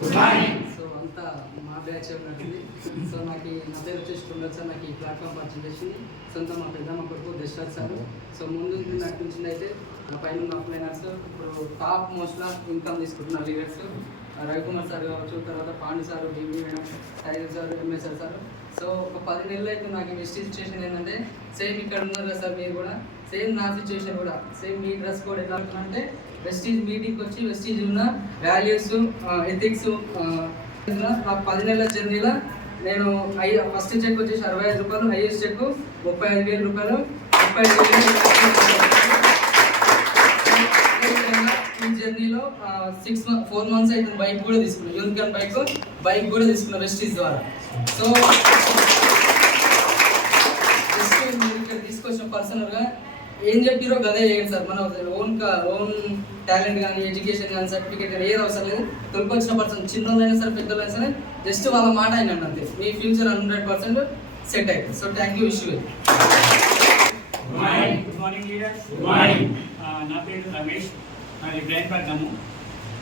So అంతా మా batch ఉన్నట్టుంది. సో నాకు నా పేరు వచ్చేసి కుండల్ సార్. నాకు ఈ ప్లాట్ఫామ్ పరిచయం చేసింది సొంత మా పెద్దమ్మ కొడుకు దశరథ్ సార్. సో ముందు నడిపించింది అయితే నా పైన ఆఫ్లైనర్స్ ఇప్పుడు టాప్ మోస్ట్గా ఇన్కమ్ తీసుకుంటున్న లీడర్స్ రవికుమార్ సార్ కావచ్చు, తర్వాత Pandu sir, DV madam, Tiger sir, MSR sir. So ఒక 10 నెలలు అయితే నాకు నెక్స్ట్ సిచ్యువేషన్ ఏంటంటే సేమ్ ఇక్కడ ఉన్నారు కదా సార్, మీరు కూడా సేమ్ నా సిచ్యువేషన్ కూడా సేమ్ మీ డ్రెస్ కోడ్ ఎలా అవుతుందంటే వెస్టీజ్ మీటింగ్కి వచ్చి వెస్టీజ్ ఉన్న వాల్యూస్ ఎథిక్స్ నాకు 10 నెలల జర్నీలో నేను ఫస్ట్ చెక్ వచ్చేసి 65 రూపాయలు, హైయెస్ట్ చెక్ 35,000 రూపాయలు. 35,000 ఈ జర్నీలో 4 months అయితే బైక్ కూడా తీసుకున్నాను, యూనికాన్ బైక్ కూడా తీసుకున్నాను వెస్టీజ్ ద్వారా. సో జస్ట్ మీరు ఇక్కడ తీసుకొచ్చిన పర్సనల్గా ఏం చెప్పిరో గదే చేయండి సార్. మన ఓన్ టాలెంట్ కానీ ఎడ్యుకేషన్ కానీ సర్టిఫికేట్ కానీ ఏది అవసరం లేదు. తొలికొచ్చిన పర్సన్ చిన్నోళ్ళైనా సరే పెద్దోళ్ళైనా సరే జస్ట్ వాళ్ళ మాట అయినండి అంతే, మీ ఫ్యూచర్ 100% సెట్ అవుతుంది. So thank you, wish you. Good morning leaders. Good morning. నా పేరు రమేష్, నాది ఇబ్రాహీంపట్నము.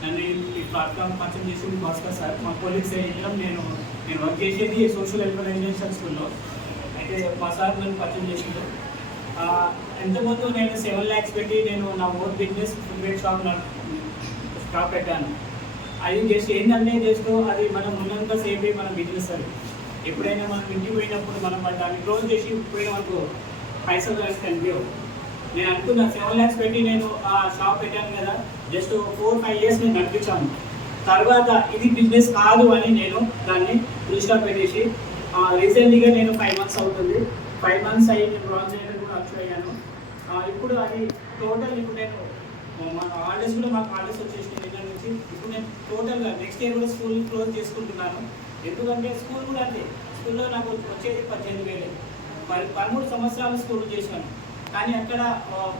నన్ను ఈ ప్లాట్ఫామ్ పరిచయం చేసింది భాస్కర్ సార్. మా కొలీగ్స్ ఇద్దరం నేను వర్క్ చేసేది సోషల్ వెల్ఫేర్ రెసిడెన్షియల్ స్కూల్లో. అయితే మా సార్ నన్ను పరిచయం చేసిండు. ఎంతమంది నేను 7 lakhs పెట్టి నేను నా ఓన్ బిజినెస్ ఫుడ్ షాప్ పెట్టాను. అది జస్ట్ ఏంటంటే జస్ట్ అది మనం ఉన్నంత సేపే మన బిజినెస్. అది ఎప్పుడైనా మనం ఇంటికి పోయినప్పుడు మనం దాన్ని క్లోజ్ చేసి పోయిన మనకు పైసలు కనిపించవు. నేను అనుకున్న 7 lakhs పెట్టి నేను ఆ షాప్ పెట్టాను కదా, జస్ట్ 4-5 years నేను నడిపించాను. తర్వాత ఇది బిజినెస్ కాదు అని నేను దాన్ని ఫుల్ స్టాప్ పెట్టేసి రీసెంట్లీగా నేను 5 months అవుతుంది. 5 months అయ్యి నేను బ్రాంజ్ చేయడం కూడా అచీవ్ అయ్యాను. ఇప్పుడు అది టోటల్ ఇప్పుడు నేను మా హాలిడేస్ కూడా మాకు హాలిడేస్ వచ్చేసినాయి నిన్న నుంచి. ఇప్పుడు నేను టోటల్గా నెక్స్ట్ ఇయర్ కూడా స్కూల్ క్లోజ్ చేసుకుంటున్నాను. ఎందుకంటే స్కూల్ కూడా అంతే, స్కూల్లో నాకు వచ్చేది 18,000. 13 సంవత్సరాలు స్కూల్ చేశాను. కానీ అక్కడ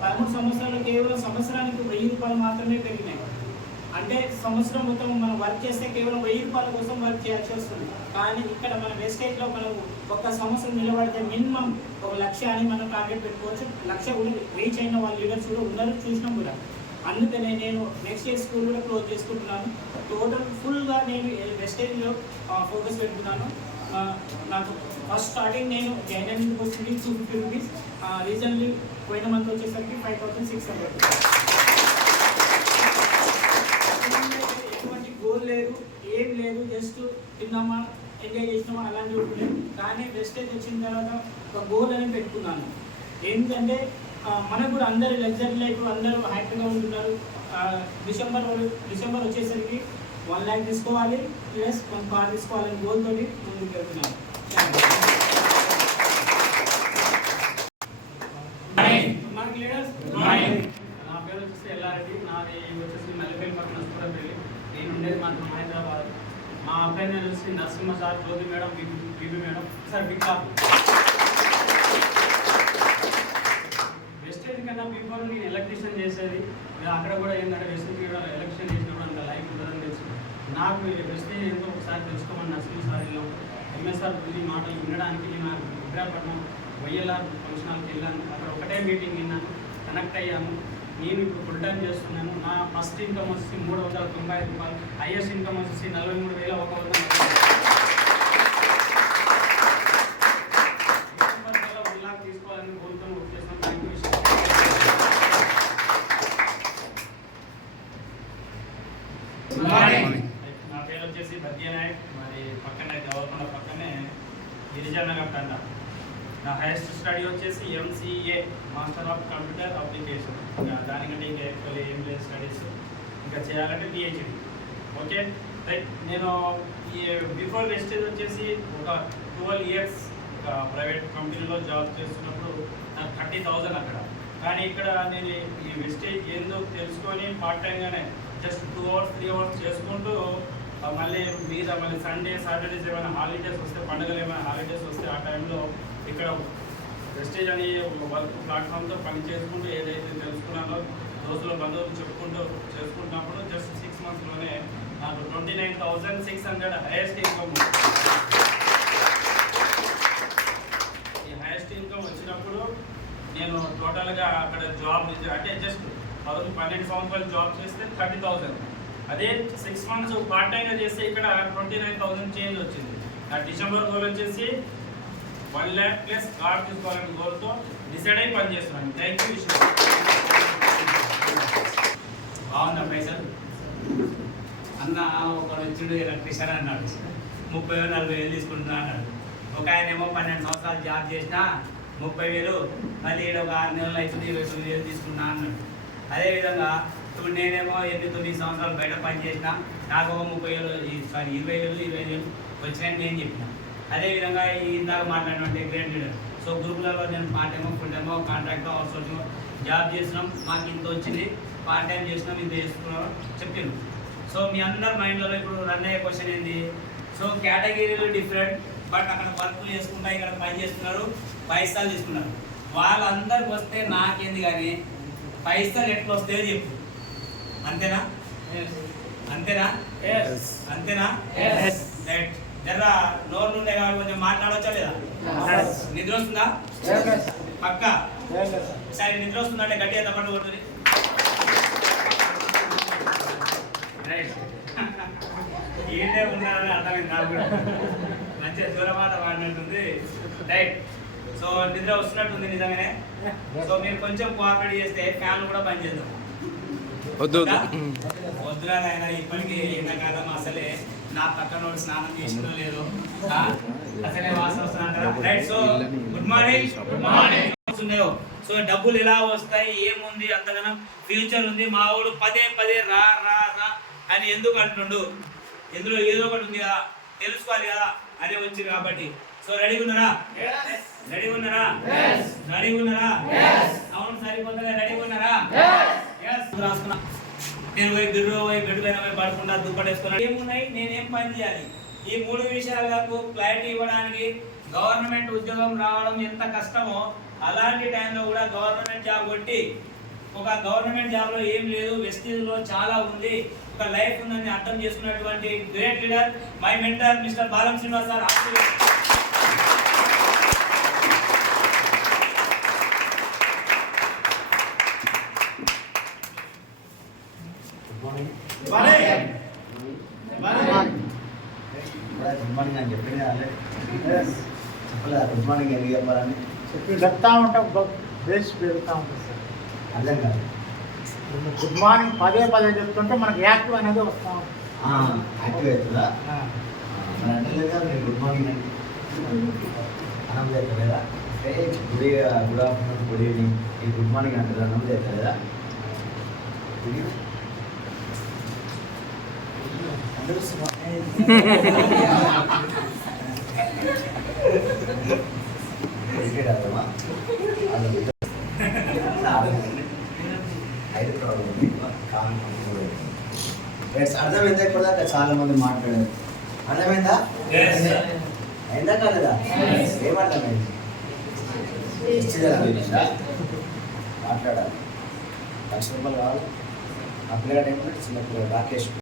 13 సంవత్సరాలు కేవలం సంవత్సరానికి 1000 రూపాయలు మాత్రమే పెరిగినాయి. అంటే సంవత్సరం మొత్తం మనం వర్క్ చేస్తే కేవలం 1000 రూపాయల కోసం వర్క్ చేయాల్సి వస్తుంది. కానీ ఇక్కడ మన వేస్టేజ్లో మనం ఒక సంవత్సరం నిలబడితే మినిమం 1,00,000 అని మనం టార్గెట్ పెట్టుకోవచ్చు. 1,00,000 కూడా రీచ్ అయిన వాళ్ళ లీడర్స్ కూడా ఉన్నారు, చూసినాం కూడా. అందుకనే నేను నెక్స్ట్ ఇయర్ స్కూల్ కూడా క్లోజ్ చేసుకుంటున్నాను. టోటల్ ఫుల్గా నేను వేస్టేజ్లో ఫోకస్ పెడుతున్నాను. నాకు ఫస్ట్ స్టార్టింగ్ నేను జాయిన్ అయినందుకు వచ్చింది 250 రూపీస్. రీజన్లీ పోయిన మంత్ వచ్చేసరికి 5,600. ఎటువంటి గోల్ లేదు, ఏం లేదు, జస్ట్ తిన్నామా ఎంజాయ్ చేసినామా అలాంటివి ఉంటుంది. కానీ వెస్టేజ్ వచ్చిన తర్వాత ఒక గోల్ అని పెట్టుకున్నాను. ఏంటంటే మనకు కూడా అందరు లగ్జరీ లైఫ్, అందరూ హ్యాపీగా ఉంటున్నారు. డిసెంబర్ వచ్చేసరికి 1 lakh తీసుకోవాలి, ప్లస్ 1 car తీసుకోవాలని గోల్ తోటి ముందుకు వెళ్తున్నాను. నా పేరు వచ్చేసి ఎల్లారెడ్డి, నాది వచ్చేసి మల్లెపల్లి పక్కన సూరపల్లి. నేను ఉండేది మాత్రం హైదరాబాద్. మా అబ్బాయి నేను వచ్చి Narasimha sir, Jyothi madam, BB madam sir. Big shop wastage కన్నా బిఫోర్ నేను ఎలక్ట్రీషియన్ చేసేది. అక్కడ కూడా ఏంటంటే వెస్టేజ్ కూడా ఎలక్షన్ చేసినప్పుడు అంత లైఫ్ ఉంటుందని తెలుసు. నాకు వెస్టేజ్ ఎంతో ఒకసారి తెలుసుకోమని నరసింహ సార్ వెళ్ళాం. ఎంఎస్ఆర్ గురించి మాటలు వినడానికి నేను ఇబ్రాహీంపట్నం వైఎల్ఆర్ ఫంక్షన్ హాల్కి వెళ్ళాను. అక్కడ ఒకటే మీటింగ్ విన్నాను, కనెక్ట్ అయ్యాను. నేను ఇప్పుడు ఫుల్ టైం చేస్తున్నాను. నా ఫస్ట్ ఇన్కమ్ వచ్చేసి 395 రూపాయలు, హైయెస్ట్ ఇన్కమ్ వచ్చేసి 43,100. 1 lakh తీసుకోవాలని కోరుకొని వర్క్ చేస్తున్నాను. Thank you. నా పేరు వచ్చేసి బద్యనాయక్, మరి పక్కనే గవర్నమెంట్ పక్కనే గిరిజనగర్ తండ. నా హైయెస్ట్ స్టడీ వచ్చేసి MCA, master of computer application. దానికంటే ఇంకా ఎక్కువ ఏం లేదు స్టడీస్. ఇంకా చేయాలంటే PhD. Okay right. నేను ఈ బిఫోర్ వెస్టేజ్ వచ్చేసి ఒక 12 years ఒక ప్రైవేట్ కంపెనీలో జాబ్ చేస్తున్నప్పుడు నాకు 30,000 అక్కడ. కానీ ఇక్కడ నేను ఈ వెస్టేజ్ ఏందో తెలుసుకొని పార్ట్ టైంగానే జస్ట్ 2 hours 3 hours చేసుకుంటూ మళ్ళీ సండే సాటర్డేస్ ఏమైనా హాలిడేస్ వస్తే, పండుగలు ఏమైనా హాలిడేస్ వస్తే ఆ టైంలో ఇక్కడ వెస్టేజ్ అని వర్క్ ప్లాట్ఫామ్తో పని చేసుకుంటూ ఏదైతే తెలుసుకున్నానో రోజులో బంధువులు చెప్పుకుంటూ చేసుకుంటున్నప్పుడు జస్ట్ 6 monthsలోనే నాకు 29,600 హైయెస్ట్ ఇన్కమ్. ఈ హైయెస్ట్ ఇన్కమ్ వచ్చినప్పుడు నేను టోటల్గా అక్కడ జాబ్ అంటే జస్ట్ 12 సంవత్సరాలు జాబ్ చేస్తే 30,000. అదే 6 months పార్ట్ టైంగా చేస్తే ఇక్కడ 29,000 చేంజ్ వచ్చింది. ఆ డిసెంబర్ గోల్ వచ్చేసి 1 lakh ప్లస్ కార్డ్ తీసుకోవాలని గోల్తో డిసైడ్ అయి పని చేస్తున్నాను. Thank you. బాగుందా పైసలు అన్న ఒకడు వచ్చిండు ఎలక్ట్రీషియన్ అన్నాడు 30,000-40,000 తీసుకుంటున్నా అన్నాడు. ఒక ఆయన ఏమో 12 సంవత్సరాలు జాబ్ చేసినా 30,000 మళ్ళీ ఒక 6 నెలలు అవుతుంది 29,000 తీసుకున్నా అన్నాడు. అదేవిధంగా ఇప్పుడు నేనేమో 9 సంవత్సరాలు బయట పని చేసినా నాకు ఒక 20,000 వచ్చినాయని నేను చెప్పిన. అదేవిధంగా ఇందాక మాట్లాడినట్టు గ్రేట్ లీడర్. సో గ్రూపులలో నేను పార్ట్ టైమో ఫుల్ టైమో కాంట్రాక్టో అవుట్సోర్సింగ్ జాబ్ చేసినాం, మాకు ఇంత వచ్చింది, పార్ట్ టైం చేసినాం, ఇంత చేసుకున్నాం చెప్పిండు. సో మీ అందరి మైండ్లో ఇప్పుడు రన్ అయ్యే క్వశ్చన్ ఏంది? సో కేటగిరీలు డిఫరెంట్, బట్ అక్కడ వర్క్ చేసుకుంటా ఇక్కడ పని చేస్తున్నారు, పైసలు తీసుకున్నారు. వాళ్ళందరికి వస్తే నాకేంది కానీ పైసలు ఎట్లా వస్తాయో చెప్పు. అంతేనా? అంతేనా? అంతేనా? రైట్. జరా నోర్లు ఉన్నాయి కాబట్టి కొంచెం మాట్లాడవచ్చా లేదా? నిద్ర వస్తుందా? పక్క సరే నిద్ర వస్తుందంటే గట్టిగా తప్పట్టు కొడుతుంది. రైట్. ఈడే ఉన్నారని అర్థమైంది నాకు కూడా. మంచిగా దూరమాట వాడినట్టుంది. రైట్. సో నిద్ర వస్తున్నట్టుంది నిజంగానే. సో మీరు కొంచెం కోఆపరేట్ చేస్తే ఫ్యాన్లు కూడా పనిచేద్దాం. వద్దురా నాయన, ఇప్పటికీ ఎండాకాలం అసలే నా పక్కన స్నానం చేసినో లేదు, అసలే వాసన వస్తున్నా. Right. So good morning. Good morning. So డబ్బులు ఎలా వస్తాయి, ఏముంది, అంతగానం ఫ్యూచర్ ఉంది. మా వాడు పదే రా రా రా అని ఎందుకు అంటుండు? ఎందులో ఏదో ఒకటి ఉంది కదా, తెలుసుకోవాలి కదా, అదే వచ్చింది కాబట్టి. సో రెడీ ఉన్నారా? రెడీ ఉన్నారా? రెడీ ఉన్నారా? అవును సరిపోతుందా? రెడీ ఉన్నారా? రాసుకున్నా. నేను పోయి బెడ్ పైన పోయి పడకుండా దుప్పటేసుకున్నా. ఏమున్నాయి, నేనేం పని చేయాలి? ఈ 3 విషయాలకు క్లారిటీ ఇవ్వడానికి గవర్నమెంట్ ఉద్యోగం రావడం ఎంత కష్టమో, అలాంటి టైంలో కూడా గవర్నమెంట్ జాబ్ కొట్టి ఒక గవర్నమెంట్ జాబ్లో ఏం లేదు, వెస్టీజ్లో చాలా ఉంది, ఒక లైఫ్ ఉందని అర్థం చేసుకున్నటువంటి great leader my mentor mister Balam Srinivas sir. Good morning అని చెప్పింది చెప్పలేదు. గుడ్ మార్నింగ్ ఎందుకు చెప్పాలని చెప్తా ఉంటాం, బేస్ పెరుగుతూ ఉంటుంది సార్. అర్థం కాదు. గుడ్ మార్నింగ్ పదే చెప్తుంటే మనకి యాక్టివ్ అనేది వస్తూ ఉంటుంది. యాక్టివ్ అవుతుందా? మరి అంటే లేదా మీరు గుడ్ మార్నింగ్ అండి అన్నం చేస్తలేదా? గుడ్ ఆఫ్టర్నూన్, గుడ్ ఈవినింగ్, ఈ గుడ్ మార్నింగ్ అంటారు, అన్నం చేస్తలేదా? అర్థమా? అర్థమైందా? ఇప్పటిదాకా చాలా మంది మాట్లాడారు. అర్థమైందా? అయిందా కాలేదా? ఏమర్థమైంది? మాట్లాడాలి. 1,00,000 కావాలి. ఆ పిల్లగా టైంలో చిన్న పిల్లలు రాకేష్